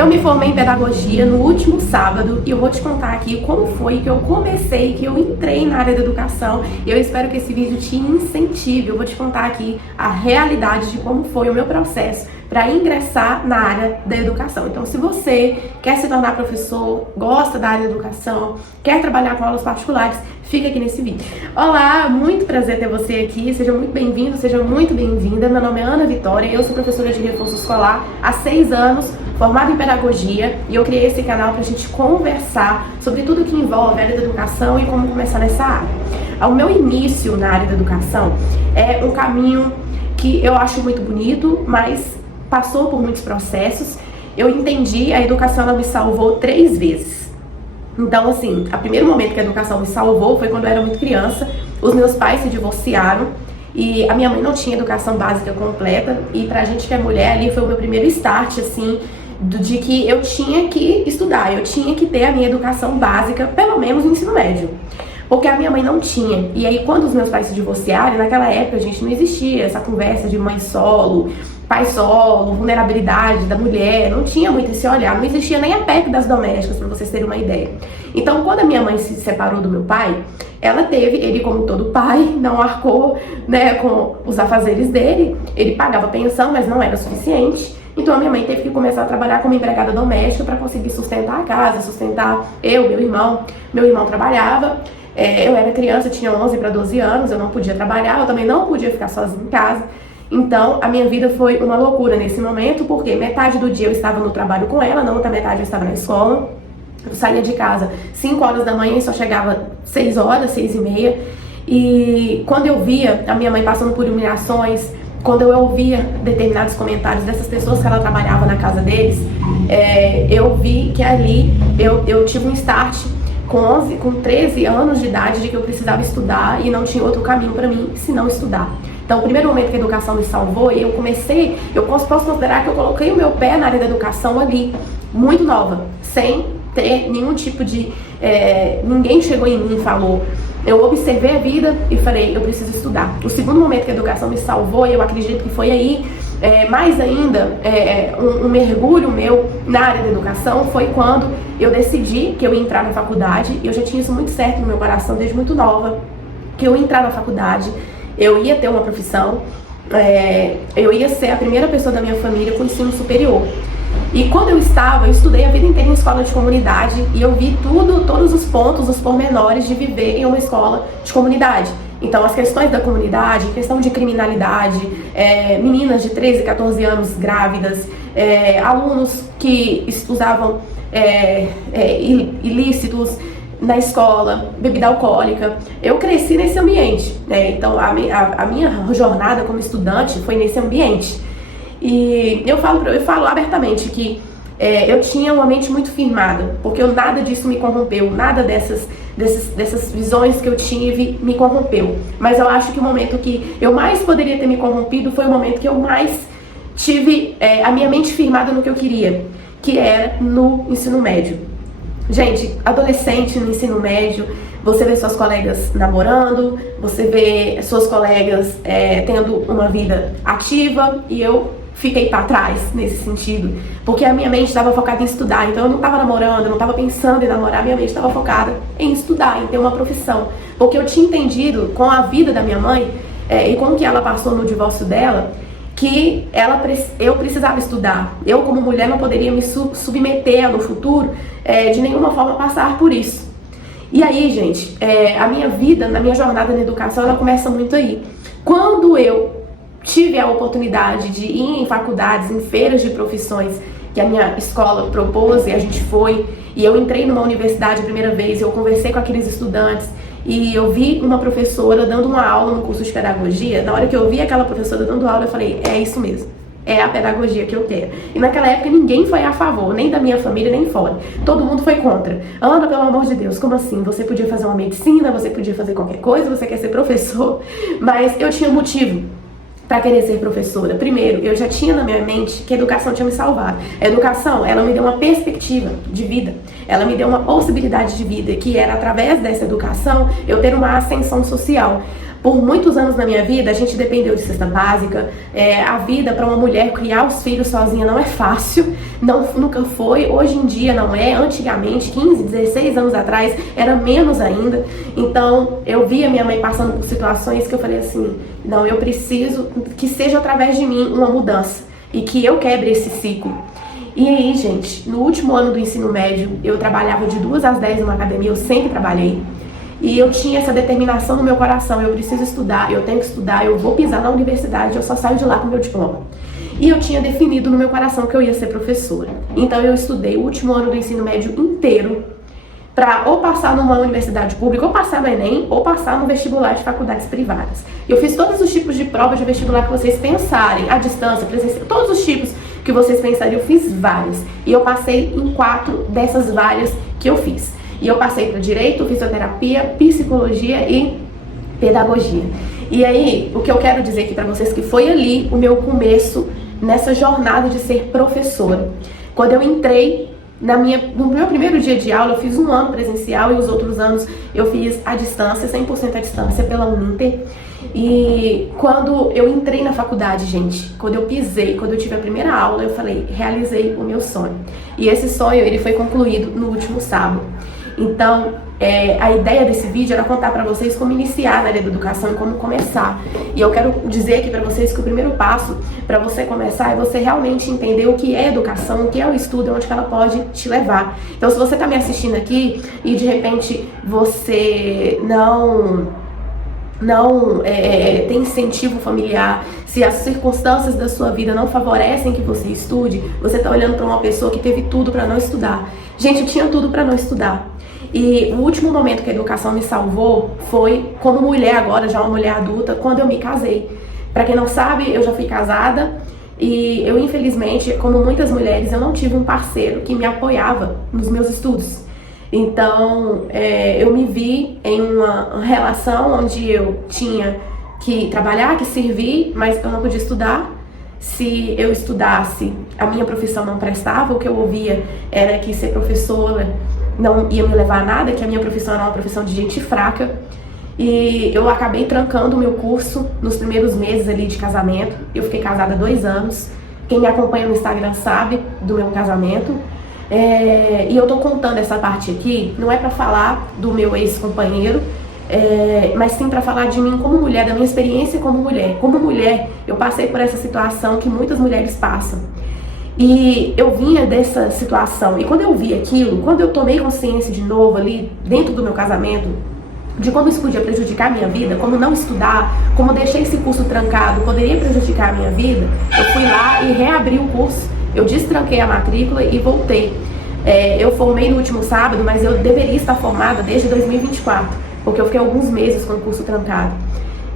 Eu me formei em pedagogia no último sábado e eu vou te contar aqui como foi que eu comecei, que eu entrei na área da educação, e eu espero que esse vídeo te incentive. Eu vou te contar aqui a realidade de como foi o meu processo para ingressar na área da educação. Então, se você quer se tornar professor, gosta da área da educação, quer trabalhar com aulas particulares, fica aqui nesse vídeo. Olá, muito prazer ter você aqui, seja muito bem-vindo, seja muito bem-vinda. Meu nome é Ana Vitória, eu sou professora de reforço escolar há 6 anos, formada em pedagogia, e eu criei esse canal para a gente conversar sobre tudo que envolve a área da educação e como começar nessa área. O meu início na área da educação é um caminho que eu acho muito bonito, mas passou por muitos processos. Eu entendi, a educação ela me salvou 3 vezes. Então, assim, o primeiro momento que a educação me salvou foi quando eu era muito criança. Os meus pais se divorciaram e a minha mãe não tinha educação básica completa. E pra gente que é mulher, ali foi o meu primeiro start, assim, de que eu tinha que estudar, eu tinha que ter a minha educação básica, pelo menos no ensino médio. Porque a minha mãe não tinha. E aí, quando os meus pais se divorciaram, naquela época, a gente não existia essa conversa de mãe solo, pai solo, vulnerabilidade da mulher, não tinha muito esse olhar, não existia nem a PEC das domésticas, para vocês terem uma ideia. Então, quando a minha mãe se separou do meu pai, ele como todo pai, não arcou, né, com os afazeres dele, ele pagava pensão, mas não era suficiente. Então a minha mãe teve que começar a trabalhar como empregada doméstica para conseguir sustentar a casa, sustentar eu, meu irmão. Meu irmão trabalhava, eu era criança, eu tinha 11 para 12 anos, eu não podia trabalhar, eu também não podia ficar sozinha em casa. Então, a minha vida foi uma loucura nesse momento, porque metade do dia eu estava no trabalho com ela, na outra metade eu estava na escola. Eu saía de casa 5 horas da manhã e só chegava 6 horas, 6 e meia. E quando eu via a minha mãe passando por humilhações, quando eu ouvia determinados comentários dessas pessoas que ela trabalhava na casa deles, eu vi que ali eu tive um start com 13 anos de idade de que eu precisava estudar e não tinha outro caminho para mim senão estudar. Então, o primeiro momento que a educação me salvou, eu posso considerar que eu coloquei o meu pé na área da educação ali, muito nova, sem ter nenhum tipo de... ninguém chegou em mim e falou. Eu observei a vida e falei, eu preciso estudar. O segundo momento que a educação me salvou, e eu acredito que foi aí, mais ainda, um mergulho meu na área da educação, foi quando eu decidi que eu ia entrar na faculdade. E eu já tinha isso muito certo no meu coração desde muito nova, que eu ia entrar na faculdade, eu ia ter uma profissão, eu ia ser a primeira pessoa da minha família com ensino superior. E quando eu estudei a vida inteira em escola de comunidade e eu vi todos os pontos, os pormenores de viver em uma escola de comunidade. Então, as questões da comunidade, questão de criminalidade, meninas de 13, 14 anos grávidas, alunos que usavam ilícitos na escola, bebida alcoólica. Eu cresci nesse ambiente, né? Então, a minha jornada como estudante foi nesse ambiente. E eu falo abertamente que eu tinha uma mente muito firmada, porque nada disso me corrompeu, nada dessas visões que eu tive me corrompeu. Mas eu acho que o momento que eu mais poderia ter me corrompido foi o momento que eu mais tive a minha mente firmada no que eu queria, que era no ensino médio. Gente, adolescente no ensino médio, você vê suas colegas namorando, você vê suas colegas tendo uma vida ativa, e eu fiquei para trás nesse sentido, porque a minha mente estava focada em estudar. Então eu não estava namorando, eu não estava pensando em namorar, minha mente estava focada em estudar, em ter uma profissão, porque eu tinha entendido com a vida da minha mãe e com o que ela passou no divórcio dela, que eu precisava estudar. Eu, como mulher, não poderia me submeter no futuro, de nenhuma forma passar por isso. E aí, gente, a minha vida, na minha jornada na educação, ela começa muito aí. Quando eu tive a oportunidade de ir em faculdades, em feiras de profissões que a minha escola propôs, e a gente foi, e eu entrei numa universidade a primeira vez, eu conversei com aqueles estudantes, e eu vi uma professora dando uma aula no curso de pedagogia. Na hora que eu vi aquela professora dando aula, eu falei, é isso mesmo, é a pedagogia que eu quero. E naquela época ninguém foi a favor, nem da minha família, nem fora. Todo mundo foi contra. Ana, pelo amor de Deus, como assim? Você podia fazer uma medicina, você podia fazer qualquer coisa, você quer ser professor. Mas eu tinha motivo para querer ser professora. Primeiro, eu já tinha na minha mente que a educação tinha me salvado. A educação, ela me deu uma perspectiva de vida. Ela me deu uma possibilidade de vida, que era através dessa educação eu ter uma ascensão social. Por muitos anos na minha vida, a gente dependeu de cesta básica. A vida para uma mulher criar os filhos sozinha não é fácil, nunca foi. Hoje em dia não é. Antigamente, 15, 16 anos atrás, era menos ainda. Então, eu via minha mãe passando por situações que eu falei assim, não, eu preciso que seja através de mim uma mudança e que eu quebre esse ciclo. E aí, gente, no último ano do ensino médio, eu trabalhava de 2 às 10 numa academia, eu sempre trabalhei. E eu tinha essa determinação no meu coração, eu preciso estudar, eu tenho que estudar, eu vou pisar na universidade, eu só saio de lá com meu diploma. E eu tinha definido no meu coração que eu ia ser professora. Então eu estudei o último ano do ensino médio inteiro para ou passar numa universidade pública, ou passar no Enem, ou passar no vestibular de faculdades privadas. Eu fiz todos os tipos de provas de vestibular que vocês pensarem, à distância, presencial, todos os tipos que vocês pensariam, eu fiz vários. E eu passei em 4 dessas várias que eu fiz. E eu passei para direito, fisioterapia, psicologia e pedagogia. E aí, o que eu quero dizer aqui para vocês que foi ali o meu começo nessa jornada de ser professora. Quando eu entrei no meu primeiro dia de aula, eu fiz 1 ano presencial e os outros anos eu fiz à distância, 100% à distância pela Uninter. E quando eu entrei na faculdade, gente, quando eu pisei, quando eu tive a primeira aula, eu falei, realizei o meu sonho. E esse sonho, ele foi concluído no último sábado. Então, a ideia desse vídeo era contar pra vocês como iniciar na área da educação e como começar. E eu quero dizer aqui pra vocês que o primeiro passo pra você começar é você realmente entender o que é educação, o que é o estudo, onde que ela pode te levar. Então, se você tá me assistindo aqui e de repente você não tem incentivo familiar, se as circunstâncias da sua vida não favorecem que você estude, você tá olhando pra uma pessoa que teve tudo pra não estudar. Gente, eu tinha tudo pra não estudar. E o último momento que a educação me salvou foi como mulher agora, já uma mulher adulta, quando eu me casei. Pra quem não sabe, eu já fui casada e eu, infelizmente, como muitas mulheres, eu não tive um parceiro que me apoiava nos meus estudos. Então, eu me vi em uma relação onde eu tinha que trabalhar, que servir, mas eu não podia estudar. Se eu estudasse, a minha profissão não prestava. O que eu ouvia era que ser professora não ia me levar a nada, que a minha profissão era uma profissão de gente fraca. E eu acabei trancando o meu curso nos primeiros meses ali de casamento. Eu fiquei casada há 2 anos. Quem me acompanha no Instagram sabe do meu casamento. E eu tô contando essa parte aqui, não é pra falar do meu ex-companheiro, mas sim pra falar de mim como mulher, da minha experiência como mulher. Como mulher, eu passei por essa situação que muitas mulheres passam. E eu vinha dessa situação, e quando eu vi aquilo, quando eu tomei consciência de novo ali, dentro do meu casamento, de como isso podia prejudicar a minha vida, como não estudar, como deixar esse curso trancado poderia prejudicar a minha vida, eu fui lá e reabri o curso. Eu destranquei a matrícula e voltei. Eu formei no último sábado, mas eu deveria estar formada desde 2024, porque eu fiquei alguns meses com o curso trancado.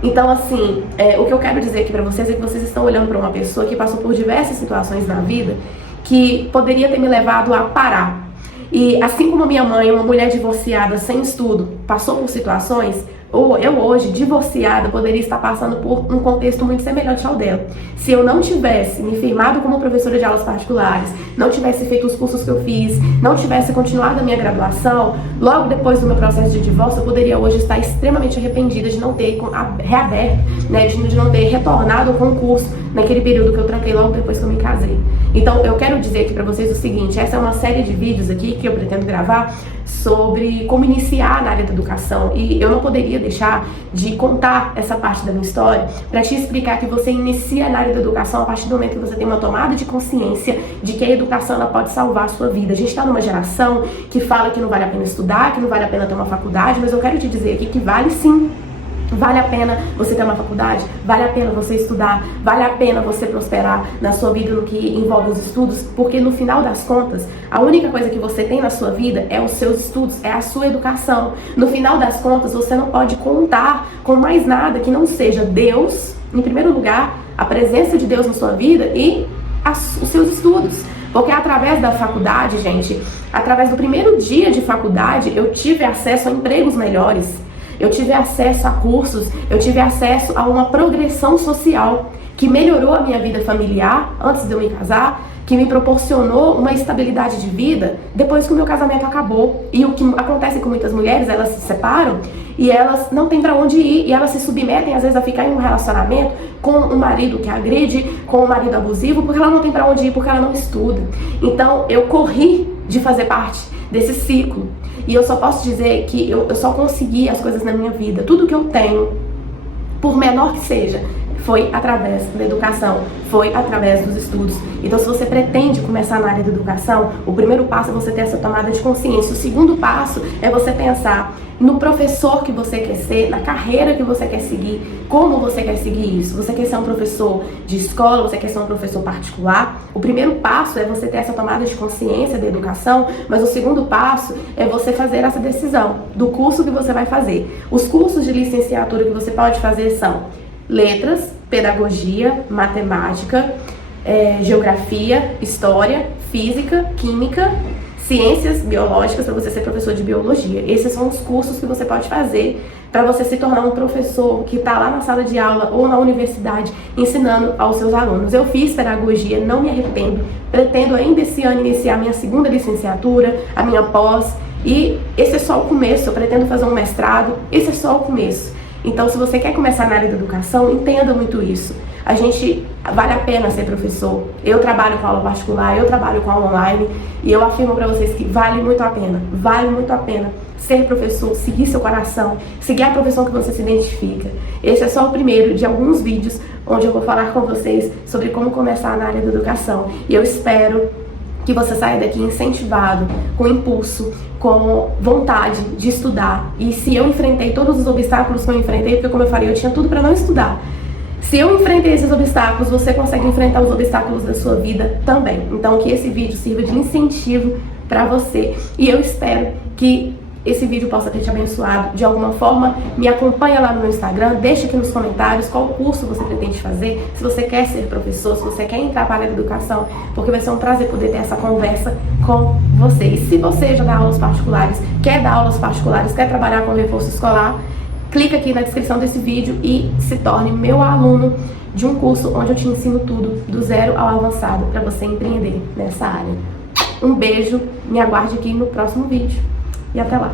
Então, assim, o que eu quero dizer aqui pra vocês é que vocês estão olhando pra uma pessoa que passou por diversas situações na vida que poderia ter me levado a parar. E assim como minha mãe, uma mulher divorciada sem estudo, passou por situações, eu hoje, divorciada, poderia estar passando por um contexto muito semelhante ao dela. Se eu não tivesse me firmado como professora de aulas particulares, não tivesse feito os cursos que eu fiz, não tivesse continuado a minha graduação, logo depois do meu processo de divórcio, eu poderia hoje estar extremamente arrependida de não ter reaberto, né, de não ter retornado ao concurso naquele período que eu tranquei logo depois que eu me casei. Então, eu quero dizer aqui pra vocês o seguinte, essa é uma série de vídeos aqui que eu pretendo gravar sobre como iniciar na área da educação, e eu não poderia deixar de contar essa parte da minha história para te explicar que você inicia na área da educação a partir do momento que você tem uma tomada de consciência de que a educação ela pode salvar a sua vida. A gente está numa geração que fala que não vale a pena estudar, que não vale a pena ter uma faculdade, mas eu quero te dizer aqui que vale sim. Vale a pena você ter uma faculdade? Vale a pena você estudar? Vale a pena você prosperar na sua vida no que envolve os estudos? Porque no final das contas, a única coisa que você tem na sua vida é os seus estudos, é a sua educação. No final das contas, você não pode contar com mais nada que não seja Deus, em primeiro lugar, a presença de Deus na sua vida e os seus estudos. Porque através da faculdade, gente, através do primeiro dia de faculdade, eu tive acesso a empregos melhores. Eu tive acesso a cursos, eu tive acesso a uma progressão social que melhorou a minha vida familiar antes de eu me casar, que me proporcionou uma estabilidade de vida depois que o meu casamento acabou. E o que acontece com muitas mulheres, elas se separam e elas não têm pra onde ir, e elas se submetem às vezes a ficar em um relacionamento com um marido que agride, com um marido abusivo, porque ela não tem pra onde ir, porque ela não estuda. Então eu corri de fazer parte desse ciclo, e eu só posso dizer que eu só consegui as coisas na minha vida, tudo que eu tenho, por menor que seja, foi através da educação, foi através dos estudos. Então, se você pretende começar na área da educação, o primeiro passo é você ter essa tomada de consciência. O segundo passo é você pensar no professor que você quer ser, na carreira que você quer seguir, como você quer seguir isso. Você quer ser um professor de escola, você quer ser um professor particular. O primeiro passo é você ter essa tomada de consciência da educação, mas o segundo passo é você fazer essa decisão do curso que você vai fazer. Os cursos de licenciatura que você pode fazer são letras, pedagogia, matemática, geografia, história, física, química, ciências biológicas, para você ser professor de biologia. Esses são os cursos que você pode fazer para você se tornar um professor que está lá na sala de aula ou na universidade ensinando aos seus alunos. Eu fiz pedagogia, não me arrependo, pretendo ainda esse ano iniciar minha segunda licenciatura, a minha pós, e esse é só o começo. Eu pretendo fazer um mestrado, esse é só o começo. Então, se você quer começar na área da educação, entenda muito isso. Vale a pena ser professor. Eu trabalho com aula particular, eu trabalho com aula online, e eu afirmo para vocês que vale muito a pena ser professor, seguir seu coração, seguir a profissão que você se identifica. Esse é só o primeiro de alguns vídeos onde eu vou falar com vocês sobre como começar na área da educação. E eu espero que você saia daqui incentivado, com impulso, com vontade de estudar. E se eu enfrentei todos os obstáculos que eu enfrentei, porque como eu falei, eu tinha tudo para não estudar. Se eu enfrentei esses obstáculos, você consegue enfrentar os obstáculos da sua vida também. Então que esse vídeo sirva de incentivo para você. E eu espero que esse vídeo possa ter te abençoado de alguma forma. Me acompanha lá no meu Instagram, deixa aqui nos comentários qual curso você pretende fazer, se você quer ser professor, se você quer entrar para a área da educação, porque vai ser um prazer poder ter essa conversa com você. E se você já dá aulas particulares, quer dar aulas particulares, quer trabalhar com reforço escolar, clica aqui na descrição desse vídeo e se torne meu aluno de um curso onde eu te ensino tudo, do zero ao avançado, para você empreender nessa área. Um beijo, me aguarde aqui no próximo vídeo. E até lá!